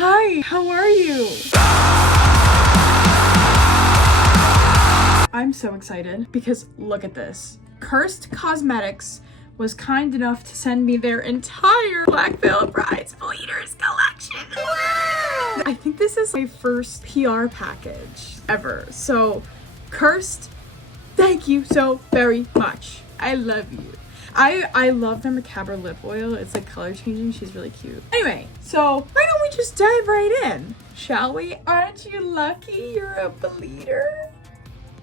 Hi, how are you? I'm so excited because look at this. Curst Kosmetics was kind enough to send me their entire Black Veil Brides Bleeders collection. Wow! I think this is my first PR package ever. So, Curst, thank you so very much. I love you. I love their Macabre lip oil. It's like color changing. She's really cute. Anyway, so why don't we just dive right in? Shall we? Aren't you lucky you're a bleeder?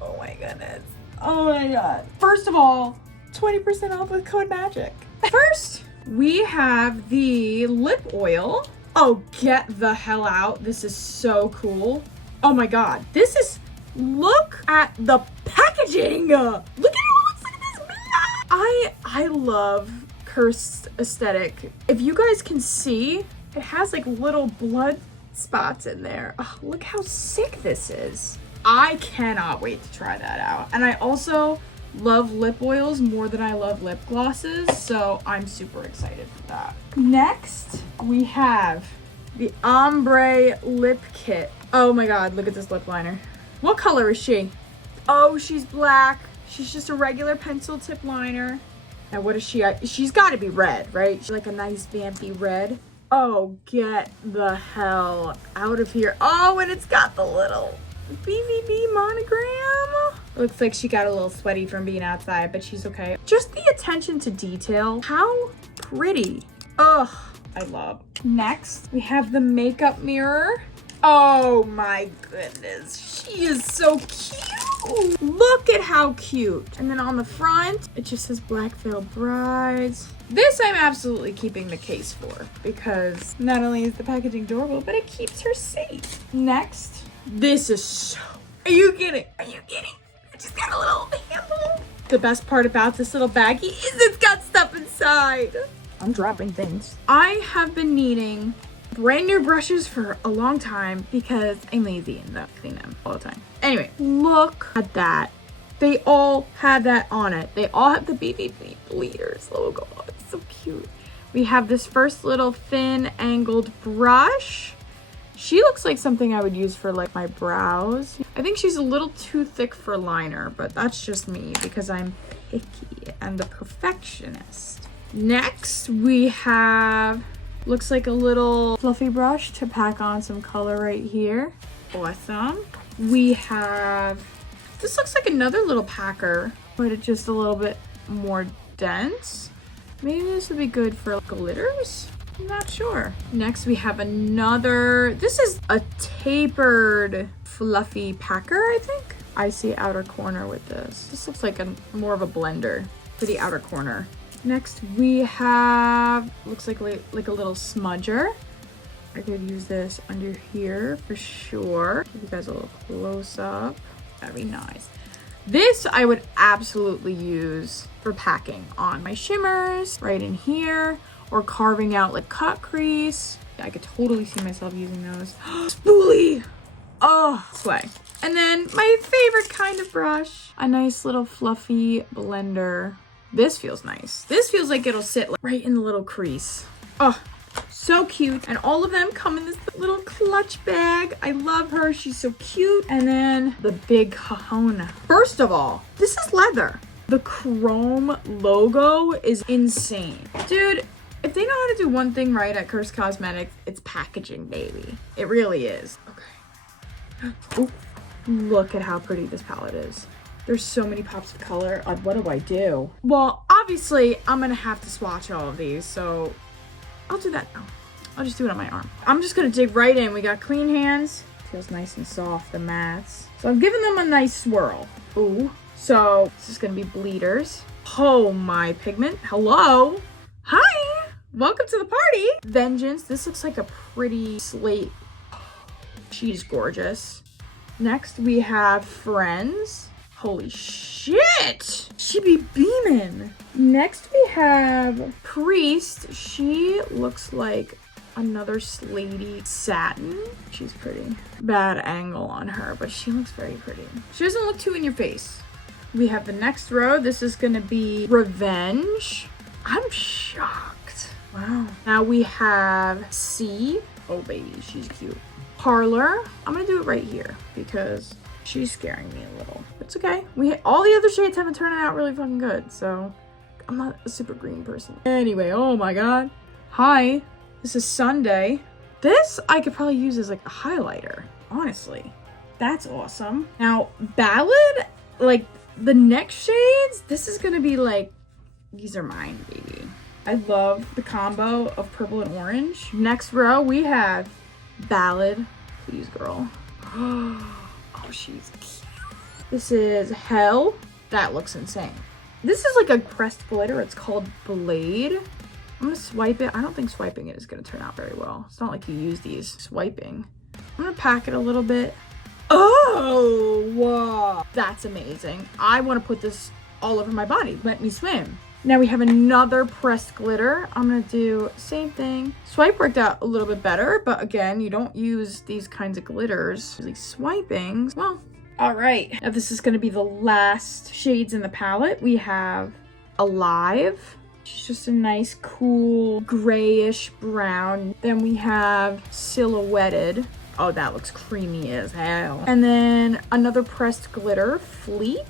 Oh my goodness. Oh my god. First of all, 20% off with code MAGIC. First, we have the lip oil. Oh, get the hell out. This is so cool. Oh my god. This is, look at the packaging. Look at it. I love Curst's aesthetic. If you guys can see, it has like little blood spots in there. Oh, look how sick this is. I cannot wait to try that out. And I also love lip oils more than I love lip glosses, so I'm super excited for that. Next, we have the Ombre Lip Kit. Oh my god, look at this lip liner. What color is she? Oh, she's black. She's just a regular pencil tip liner. Now what is she? She's got to be red, right? She's like a nice vampy red. Oh, get the hell out of here. Oh, and it's got the little BVB monogram. Looks like she got a little sweaty from being outside, but she's okay. Just the attention to detail. How pretty. Ugh, I love. Next, we have the makeup mirror. Oh my goodness. She is so cute. Look at how cute. And then on the front, it just says Black Veil Brides. This I'm absolutely keeping the case for because not only is the packaging adorable, but it keeps her safe. Next, this is so... Are you kidding? Are you kidding? It just got a little handle. The best part about this little baggie is it's got stuff inside. I'm dropping things. I have been needing brand new brushes for a long time because I'm lazy and don't clean them all the time. Anyway, look at that. They all have that on it. They all have the BBB Bleeders logo. It's so cute. We have this first little thin angled brush. She looks like something I would use for like my brows. I think she's a little too thick for liner, but that's just me because I'm picky and a perfectionist. Next, we have, looks like a little fluffy brush to pack on some color right here. Awesome. We have, this looks like another little packer, but it's just a little bit more dense. Maybe this would be good for glitters? I'm not sure. Next we have another, this is a tapered fluffy packer, I think. I see outer corner with this. This looks like more of a blender for the outer corner. Next we have, looks like a little smudger. I could use this under here for sure. Give you guys a little close up. That'd be nice. This I would absolutely use for packing on my shimmers right in here or carving out like cut crease. I could totally see myself using those. Spoolie! Oh, slay. And then my favorite kind of brush, a nice little fluffy blender. This feels nice. This feels like it'll sit right in the little crease. Oh, so cute. And all of them come in this little clutch bag. I love her. She's so cute. And then the big cajona. First of all, this is leather. The chrome logo is insane. Dude, if they know how to do one thing right at Curst Kosmetics, it's packaging, baby. It really is. Okay. Ooh, look at how pretty this palette is. There's so many pops of color. What do I do? Well, obviously, I'm gonna have to swatch all of these, so I'll do that now. I'll just do it on my arm. I'm just gonna dig right in. We got clean hands. Feels nice and soft, the mattes. So I'm giving them a nice swirl. Ooh. So this is gonna be bleeders. Oh my pigment. Hello. Hi. Welcome to the party. Vengeance. This looks like a pretty slate. She's gorgeous. Next we have Friends. Holy shit! She be beaming. Next we have Priest. She looks like another slatey satin. She's pretty. Bad angle on her, but she looks very pretty. She doesn't look too in your face. We have the next row. This is gonna be Revenge. I'm shocked. Wow. Now we have C. Oh baby, she's cute. Parlor, I'm gonna do it right here because she's scaring me a little. It's okay. All the other shades have been turning out really fucking good, so I'm not a super green person. Anyway, oh my god. Hi, this is Sunday. This I could probably use as like a highlighter, honestly. That's awesome. Now, Ballad, like the next shades, this is gonna be like, these are mine, baby. I love the combo of purple and orange. Next row, we have Ballad. Please, girl. Oh, she's cute. This is Hell. That looks insane. This is like a pressed glitter. It's called Blade. I'm gonna swipe it. I don't think swiping it is gonna turn out very well. It's not like you use these swiping. I'm gonna pack it a little bit. Oh, wow. That's amazing. I want to put this all over my body. Let me swim. Now we have another pressed glitter. I'm gonna do same thing. Swipe worked out a little bit better, but again, you don't use these kinds of glitters. Usually swiping. Well, all right. Now this is gonna be the last shades in the palette. We have Alive. It's just a nice, cool, grayish brown. Then we have Silhouetted. Oh, that looks creamy as hell. And then another pressed glitter, Fleet.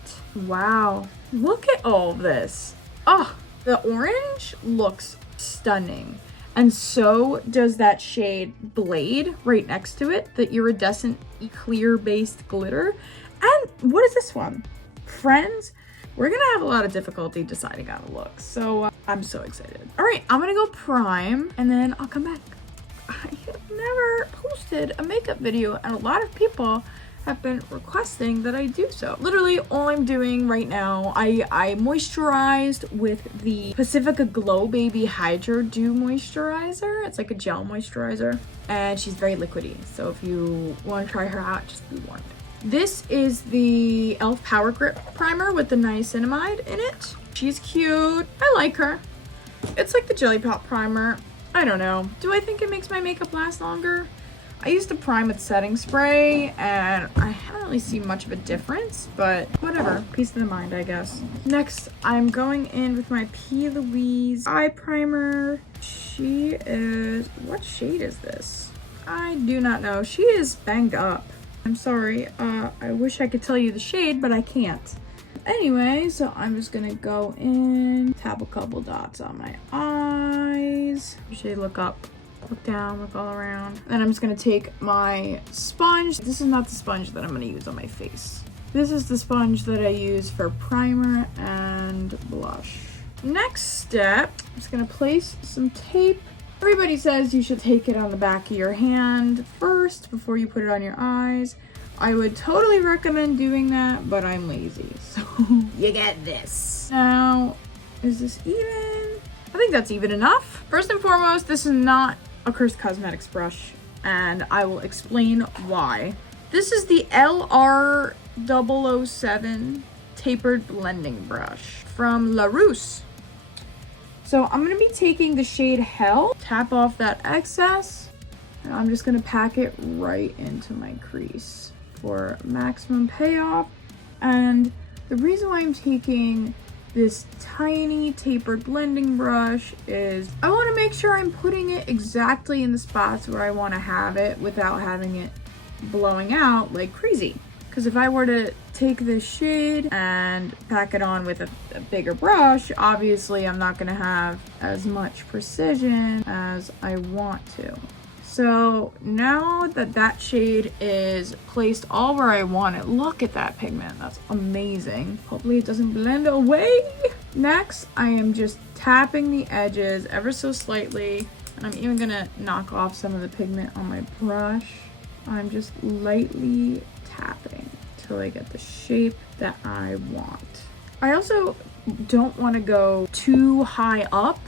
Wow, look at all of this. Oh, the orange looks stunning. And so does that shade Blade right next to it, the iridescent clear based glitter. And what is this one? Friends? We're gonna have a lot of difficulty deciding on a look. So I'm so excited. All right, I'm gonna go prime and then I'll come back. I have never posted a makeup video and a lot of people have been requesting that I do so. Literally all I'm doing right now, I moisturized with the Pacifica Glow Baby Hydro Dew Moisturizer. It's like a gel moisturizer and she's very liquidy. So if you want to try her out, just be warned. This is the e.l.f. Power Grip Primer with the niacinamide in it. She's cute. I like her. It's like the Jelly Pop Primer. I don't know. Do I think it makes my makeup last longer? I used to prime with setting spray and I haven't really seen much of a difference, but whatever. Peace of the mind, I guess. Next, I'm going in with my P. Louise eye primer. She is, what shade is this? I do not know. She is banged up. I'm sorry. I wish I could tell you the shade, but I can't. Anyway, so I'm just gonna go in, tap a couple dots on my eyes. Usually look up, look down, look all around. Then I'm just gonna take my sponge. This is not the sponge that I'm gonna use on my face. This is the sponge that I use for primer and blush. Next step, I'm just gonna place some tape. Everybody says you should take it on the back of your hand first before you put it on your eyes. I would totally recommend doing that, but I'm lazy, so you get this. Now, is this even? I think that's even enough. First and foremost, this is not a Curst Kosmetics brush, and I will explain why. This is the LR007 Tapered Blending Brush from LaRousse. So I'm gonna be taking the shade Hell, tap off that excess, and I'm just gonna pack it right into my crease for maximum payoff. And the reason why I'm taking this tiny tapered blending brush is I want to make sure I'm putting it exactly in the spots where I want to have it without having it blowing out like crazy. Because if I were to take this shade and pack it on with a bigger brush, obviously I'm not going to have as much precision as I want to. So now that that shade is placed all where I want it, look at that pigment, that's amazing. Hopefully it doesn't blend away. Next, I am just tapping the edges ever so slightly, and I'm even gonna knock off some of the pigment on my brush. I'm just lightly tapping till I get the shape that I want. I also don't want to go too high up,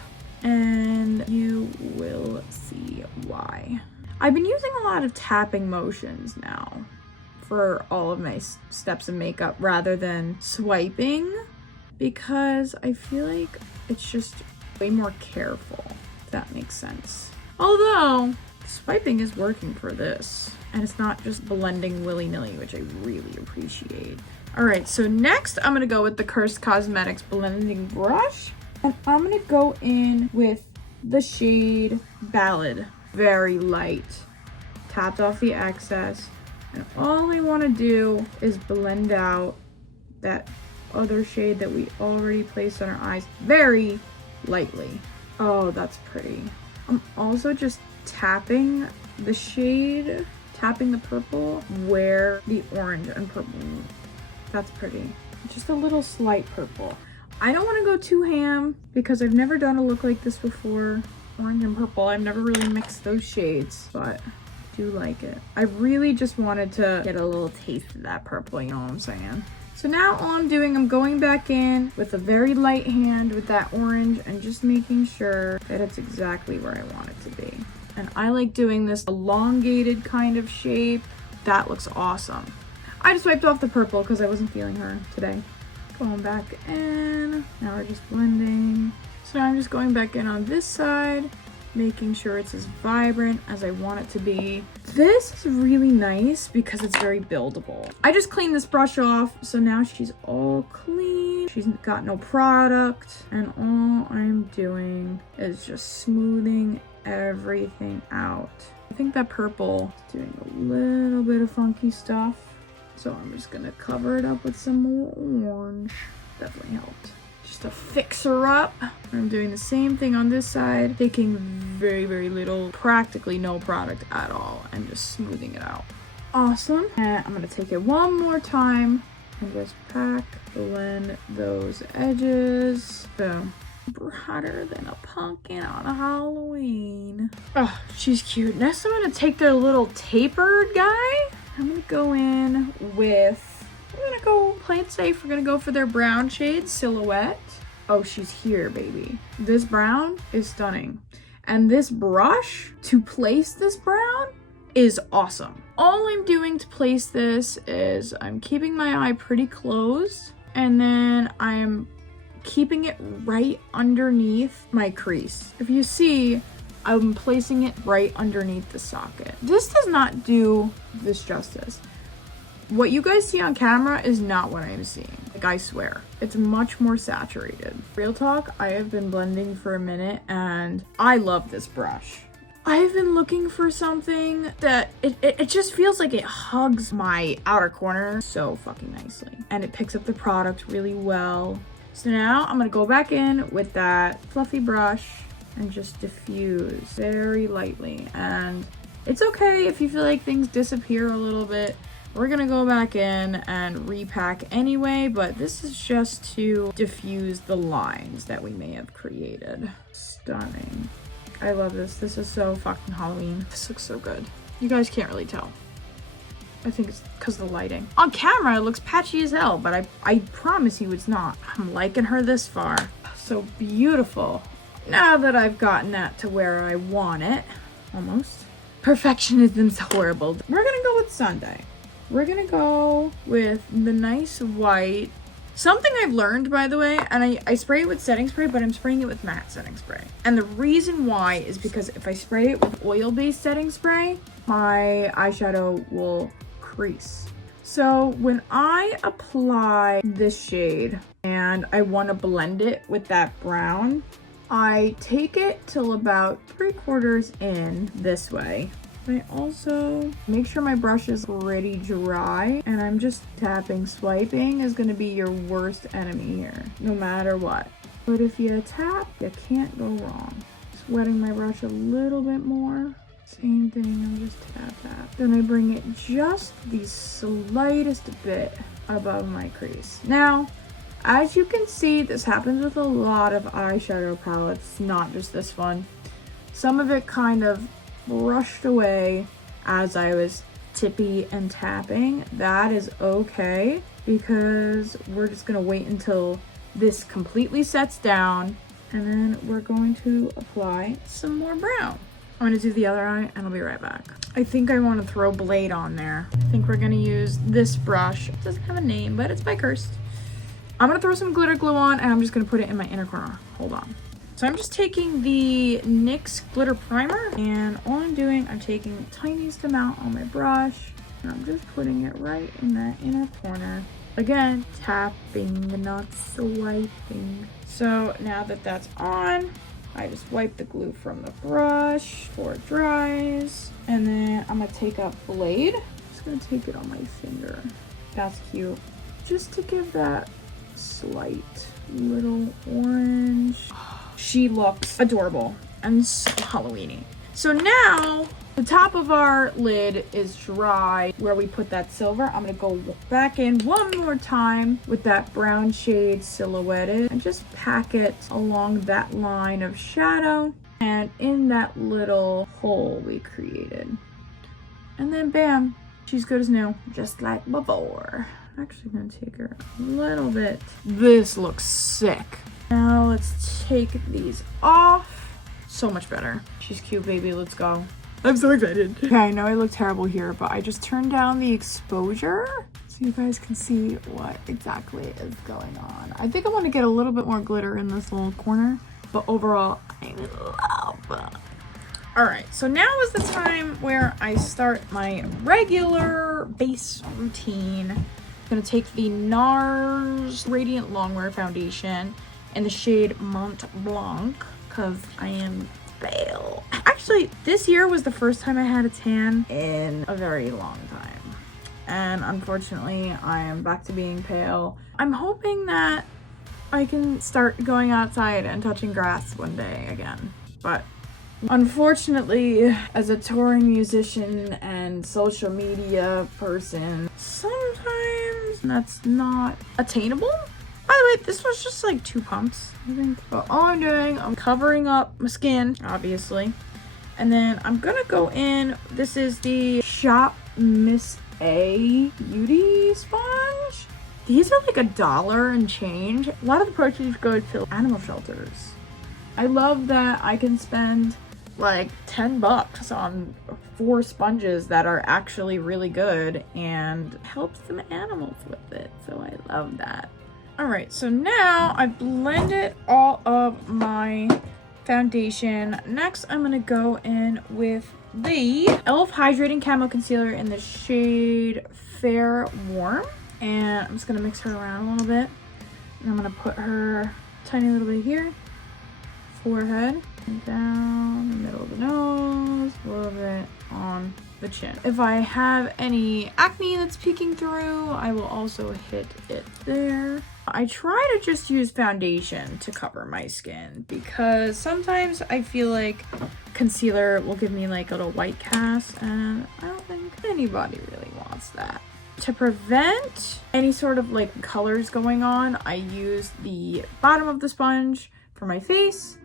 and you will see why. I've been using a lot of tapping motions now for all of my steps of makeup rather than swiping, because I feel like it's just way more careful, if that makes sense. Although swiping is working for this, and it's not just blending willy-nilly, which I really appreciate. All right, so next I'm gonna go with the Curst Kosmetics blending brush. And I'm gonna go in with the shade Ballad. Very light. tapped off the excess. And all I want to do is blend out that other shade that we already placed on our eyes very lightly. Oh, that's pretty. I'm also just tapping the shade, tapping the purple where the orange and purple meet. That's pretty. Just a little slight purple. I don't want to go too ham because I've never done a look like this before. Orange and purple, I've never really mixed those shades, but I do like it. I really just wanted to get a little taste of that purple, you know what I'm saying? So now all I'm doing, I'm going back in with a very light hand with that orange and just making sure that it's exactly where I want it to be. And I like doing this elongated kind of shape. That looks awesome. I just wiped off the purple because I wasn't feeling her today. Going back in, now we're just blending. So I'm just going back in on this side, making sure it's as vibrant as I want it to be. This is really nice because it's very buildable. I just cleaned this brush off, so now she's all clean. She's got no product, and all I'm doing is just smoothing everything out. I think that purple is doing a little bit of funky stuff, so I'm just gonna cover it up with some more orange. Definitely helped. Just to fix her up. I'm doing the same thing on this side, taking very, very little, practically no product at all, and just smoothing it out. Awesome. And I'm gonna take it one more time and just blend those edges. So brighter than a pumpkin on a Halloween. Oh, she's cute. Next I'm gonna take their little tapered guy. I'm gonna go in with, I'm gonna go play it safe. We're gonna go for their brown shade, Silhouette. Oh, she's here, baby. This brown is stunning. And this brush, to place this brown, is awesome. All I'm doing to place this is I'm keeping my eye pretty closed, and then I'm keeping it right underneath my crease. If you see, I'm placing it right underneath the socket. This does not do this justice. What you guys see on camera is not what I'm seeing. Like, I swear. It's much more saturated. Real talk, I have been blending for a minute and I love this brush. I've been looking for something that it just feels like it hugs my outer corner so fucking nicely. And it picks up the product really well. So now I'm gonna go back in with that fluffy brush and just diffuse very lightly. And it's okay if you feel like things disappear a little bit. We're gonna go back in and repack anyway, but this is just to diffuse the lines that we may have created. Stunning. I love this. This is so fucking Halloween. This looks so good. You guys can't really tell. I think it's because of the lighting. On camera, it looks patchy as hell, but I promise you it's not. I'm liking her this far. So beautiful. Now that I've gotten that to where I want it, almost. Perfectionism's horrible. We're gonna go with Sunday. We're gonna go with the nice white. Something I've learned, by the way, and I spray it with setting spray, but I'm spraying it with matte setting spray. And the reason why is because if I spray it with oil-based setting spray, my eyeshadow will crease. So when I apply this shade and I want to blend it with that brown, I take it till about 3/4 in this way. I also make sure my brush is pretty dry, and I'm just tapping. Swiping is going to be your worst enemy here, no matter what. But if you tap, you can't go wrong. Just wetting my brush a little bit more. Same thing, I'm just tap. Then I bring it just the slightest bit above my crease. Now, as you can see, this happens with a lot of eyeshadow palettes, not just this one. Some of it kind of brushed away as I was tippy and tapping. That is okay, because we're just gonna wait until this completely sets down, and then we're going to apply some more brown. I'm gonna do the other eye and I'll be right back. I think I want to throw Blade on there. I think we're gonna use this brush. It doesn't have a name, but it's by Curst. I'm gonna throw some glitter glue on and I'm just gonna put it in my inner corner. Hold on. So I'm just taking the NYX glitter primer, and all I'm doing, I'm taking the tiniest amount on my brush and I'm just putting it right in that inner corner. Again, tapping, not swiping. So now that that's on, I just wipe the glue from the brush before it dries. And then I'm gonna take a blade. I'm just gonna take it on my finger. That's cute. Just to give that slight little orange. She looks adorable and so Halloween-y. So now the top of our lid is dry where we put that silver. I'm gonna go back in one more time with that brown shade silhouetted and just pack it along that line of shadow and in that little hole we created. And then bam, she's good as new, just like before. I'm actually gonna take her a little bit. This looks sick. Now let's take these off. So much better. She's cute, baby. Let's go. I'm so excited. Okay, I know I look terrible here, but I just turned down the exposure so you guys can see what exactly is going on. I think I want to get a little bit more glitter in this little corner, but overall, I love it. All right, so now is the time where I start my regular base routine. I'm gonna take the NARS Radiant Longwear Foundation in the shade Mont Blanc, because I am pale. Actually, this year was the first time I had a tan in a very long time. And unfortunately, I am back to being pale. I'm hoping that I can start going outside and touching grass one day again. But unfortunately, as a touring musician and social media person, sometimes that's not attainable. By the way, this was just like 2 pumps, I think. But all I'm doing, I'm covering up my skin, obviously. And then I'm gonna go in, this is the Shop Miss A Beauty Sponge. These are like $1 and change. A lot of the proceeds go to animal shelters. I love that I can spend like $10 on 4 sponges that are actually really good and help some animals with it. So I love that. All right, so now I've blended all of my foundation. Next, I'm gonna go in with the e.l.f. Hydrating Camo Concealer in the shade Fair Warm. And I'm just gonna mix her around a little bit. And I'm gonna put her tiny little bit here, forehead, and down the middle of the nose, a little bit on the chin. If I have any acne that's peeking through, I will also hit it there. I try to just use foundation to cover my skin because sometimes I feel like concealer will give me like a little white cast and I don't think anybody really wants that. To prevent any sort of like colors going on, I use the bottom of the sponge for my face,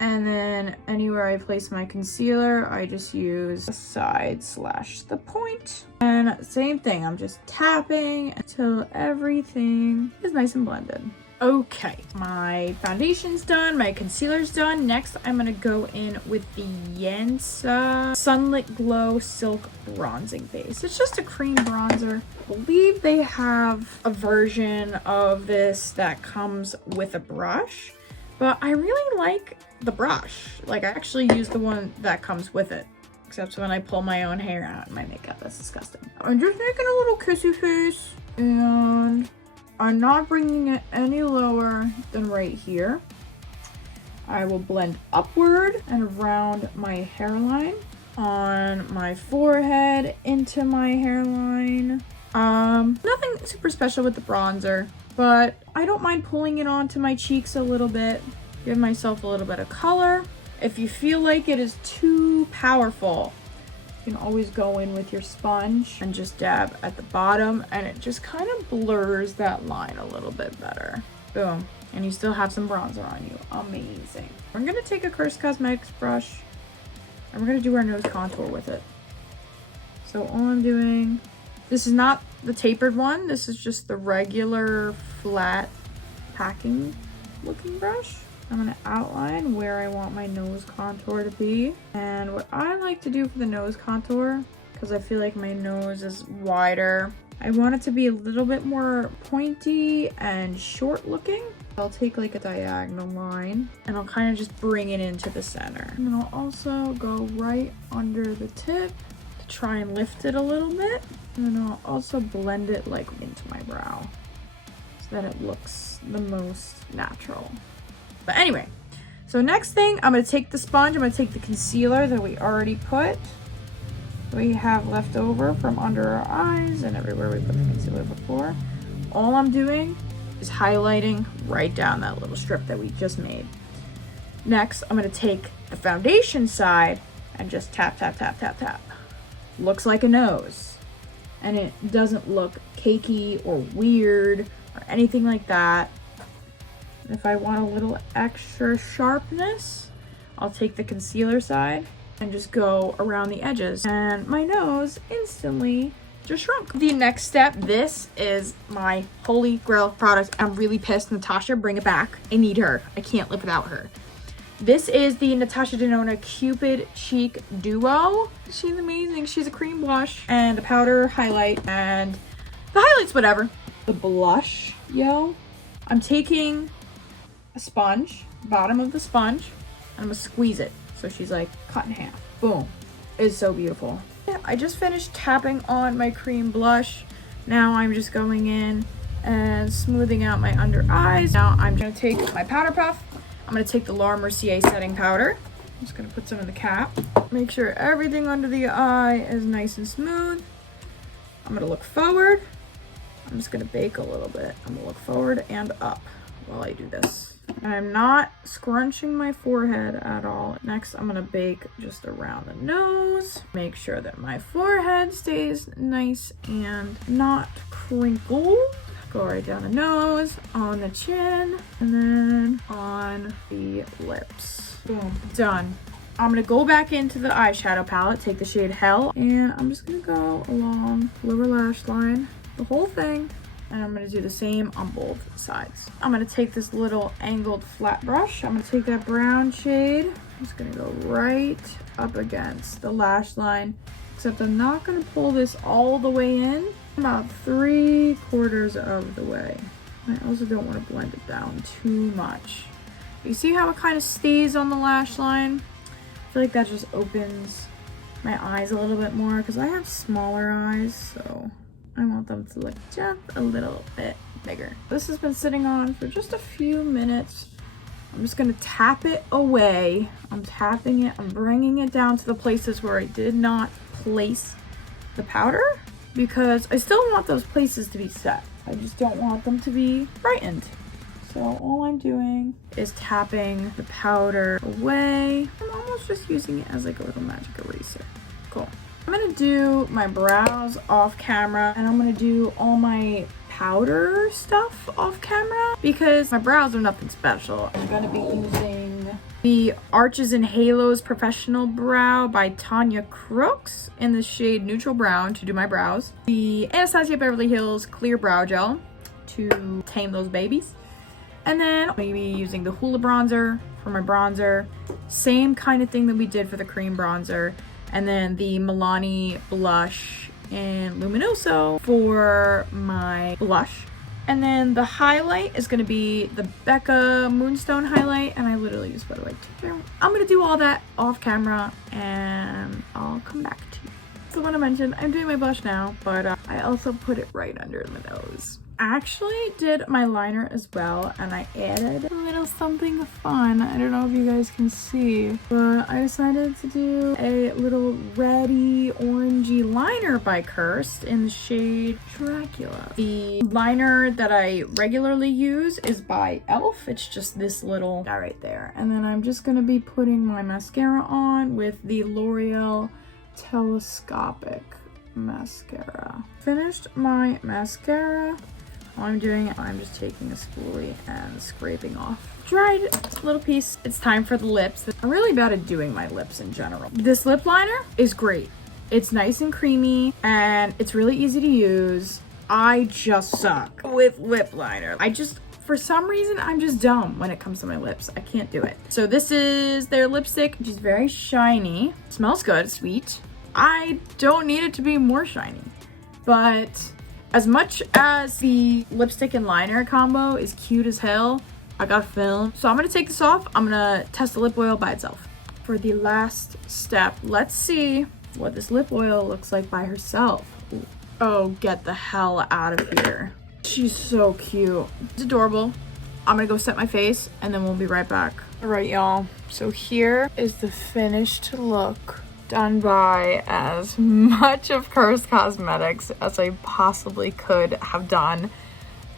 and then anywhere I place my concealer, I just use the side / the point. And same thing, I'm just tapping until everything is nice and blended. Okay, my foundation's done, my concealer's done. Next, I'm gonna go in with the Yensa Sunlit Glow Silk Bronzing Base. It's just a cream bronzer. I believe they have a version of this that comes with a brush, but I really like the brush. Like, I actually use the one that comes with it, except when I pull my own hair out in my makeup. That's disgusting. I'm just making a little kissy face, and I'm not bringing it any lower than right here. I will blend upward and around my hairline, on my forehead, into my hairline. Nothing super special with the bronzer, but I don't mind pulling it onto my cheeks a little bit, give myself a little bit of color. If you feel like it is too powerful, you can always go in with your sponge and just dab at the bottom, and it just kind of blurs that line a little bit better. Boom. And you still have some bronzer on you. Amazing. We're gonna take a Curst Kosmetics brush and we're gonna do our nose contour with it. So all I'm doing, this is not the tapered one, this is just the regular flat packing looking brush. I'm gonna outline where I want my nose contour to be. And what I like to do for the nose contour, because I feel like my nose is wider, I want it to be a little bit more pointy and short looking. I'll take like a diagonal line and I'll kind of just bring it into the center. And then I'll also go right under the tip to try and lift it a little bit. And then I'll also blend it like into my brow so that it looks the most natural. But anyway, So next thing, I'm gonna take the sponge, I'm gonna take the concealer that we already put, we have left over from under our eyes and everywhere we put the concealer before. All I'm doing is highlighting right down that little strip that we just made. Next, I'm gonna take the foundation side and just tap, tap, tap, tap, tap. Looks like a nose. And it doesn't look cakey or weird or anything like that. If I want a little extra sharpness, I'll take the concealer side and just go around the edges. And my nose instantly just shrunk. The next step, this is my holy grail product. I'm really pissed. Natasha, bring it back. I need her. I can't live without her. This is the Natasha Denona Cupid Cheek Duo. She's amazing. She's a cream blush and a powder highlight, and the highlight's whatever. The blush, yo, I'm taking a sponge, bottom of the sponge, and I'm gonna squeeze it so she's like cut in half. Boom. It's so beautiful. Yeah, I just finished tapping on my cream blush. Now I'm just going in and smoothing out my under eyes. Now I'm gonna take my powder puff. I'm gonna take the Laura Mercier setting powder. I'm just gonna put some in the cap. Make sure everything under the eye is nice and smooth. I'm gonna look forward. I'm just gonna bake a little bit. I'm gonna look forward and up while I do this. I'm not scrunching my forehead at all. Next, I'm gonna bake just around the nose. Make sure that my forehead stays nice and not crinkled. Go right down the nose, on the chin, and then on the lips. Boom, done. I'm gonna go back into the eyeshadow palette, take the shade Hell, and I'm just gonna go along lower lash line, the whole thing. And I'm gonna do the same on both sides. I'm gonna take this little angled flat brush. I'm gonna take that brown shade. I'm just gonna go right up against the lash line, except I'm not gonna pull this all the way in, about 3/4 of the way. I also don't wanna blend it down too much. You see how it kind of stays on the lash line? I feel like that just opens my eyes a little bit more because I have smaller eyes, so I want them to look just a little bit bigger. This has been sitting on for just a few minutes. I'm just gonna tap it away. I'm tapping it, I'm bringing it down to the places where I did not place the powder because I still want those places to be set. I just don't want them to be brightened. So all I'm doing is tapping the powder away. I'm almost just using it as like a little magic eraser. Cool. I'm gonna do my brows off camera and I'm gonna do all my powder stuff off camera because my brows are nothing special. I'm gonna be using the Arches and Halos Professional Brow by Tanya Crooks in the shade Neutral Brown to do my brows. The Anastasia Beverly Hills Clear Brow Gel to tame those babies. And then maybe using the Hoola bronzer for my bronzer. Same kind of thing that we did for the cream bronzer. And then the Milani blush in Luminoso for my blush. And then the highlight is gonna be the Becca Moonstone highlight. And I literally just put it right there. I'm gonna do all that off camera and I'll come back to you. So when I mentioned, I'm doing my blush now, but I also put it right under the nose. I actually did my liner as well and I added a little something fun. I don't know if you guys can see, but I decided to do a little reddy orangey liner by Curst in the shade Dracula. The liner that I regularly use is by e.l.f. It's just this little guy right there. And then I'm just gonna be putting my mascara on with the L'Oreal Telescopic mascara. Finished my mascara. All I'm doing, I'm just taking a spoolie and scraping off dried little piece. It's time for the lips. I'm really bad at doing my lips in general. This lip liner is great. It's nice and creamy and it's really easy to use. I just suck with lip liner. For some reason, I'm just dumb when it comes to my lips. I can't do it. So this is their lipstick, which is very shiny. Smells good, sweet. I don't need it to be more shiny, but as much as the lipstick and liner combo is cute as hell, I gotta film. So I'm gonna take this off. I'm gonna test the lip oil by itself. For the last step, let's see what this lip oil looks like by herself. Ooh. Oh, get the hell out of here. She's so cute. It's adorable. I'm gonna go set my face and then we'll be right back. All right, y'all. So here is the finished look done by as much of Curst Kosmetics as I possibly could have done.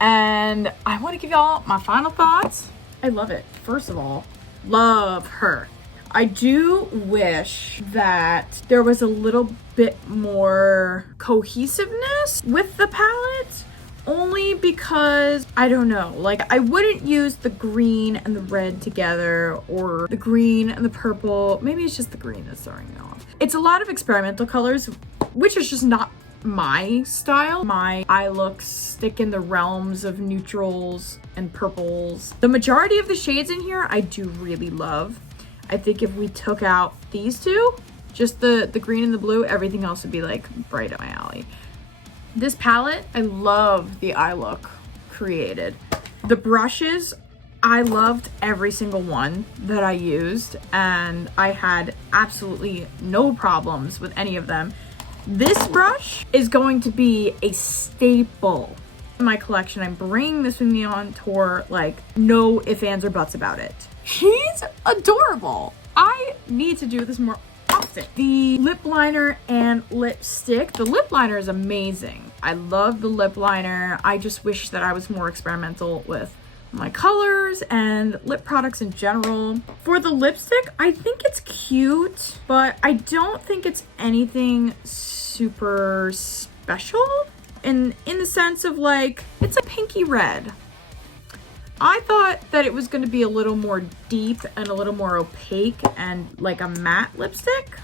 And I want to give y'all my final thoughts. I love it. First of all, love her. I do wish that there was a little bit more cohesiveness with the palette, only because, I don't know, like I wouldn't use the green and the red together or the green and the purple. Maybe it's just the green that's throwing me off. It's a lot of experimental colors, which is just not my style. My eye looks stick in the realms of neutrals and purples. The majority of the shades in here I do really love. I think if we took out these two, just the green and the blue, everything else would be like right up my alley. This palette, I love the eye look created. The brushes, I loved every single one that I used and I had absolutely no problems with any of them. This brush is going to be a staple in my collection. I'm bringing this with me on tour, like no ifs, ands, or buts about it. He's adorable. I need to do this more often. The lip liner and lipstick. The lip liner is amazing. I love the lip liner. I just wish that I was more experimental with my colors and lip products in general. For the lipstick, I think it's cute, but I don't think it's anything super special in the sense of like, it's a pinky red. I thought that it was going to be a little more deep and a little more opaque and like a matte lipstick.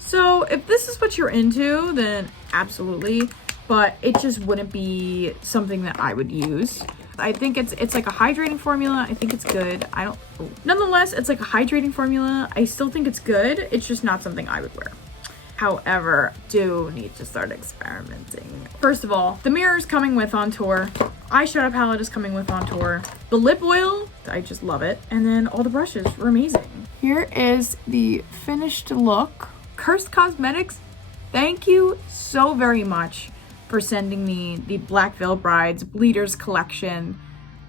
So if this is what you're into, then absolutely, but it just wouldn't be something that I would use. I think it's like a hydrating formula. I think it's good. Nonetheless, it's like a hydrating formula. I still think it's good. It's just not something I would wear. However, do need to start experimenting. First of all, the mirror is coming with on tour. Eyeshadow palette is coming with on tour. The lip oil, I just love it. And then all the brushes were amazing. Here is the finished look. Curst Kosmetics, thank you so very much for sending me the Black Veil Brides Bleeders collection.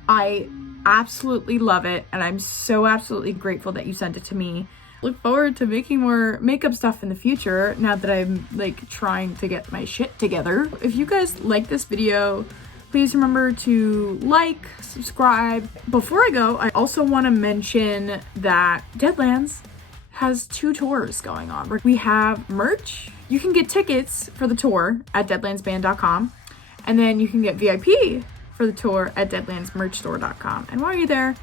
I absolutely love it. And I'm so absolutely grateful that you sent it to me. Look forward to making more makeup stuff in the future now that I'm like trying to get my shit together. If you guys like this video, please remember to like, subscribe. Before I go, I also want to mention that Deadlands has 2 tours going on. We have merch. You can get tickets for the tour at deadlandsband.com, and then you can get VIP for the tour at deadlandsmerchstore.com. And while you're there,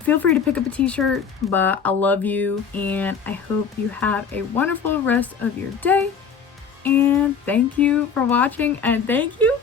feel free to pick up a t-shirt, but I love you and I hope you have a wonderful rest of your day. And thank you for watching, and thank you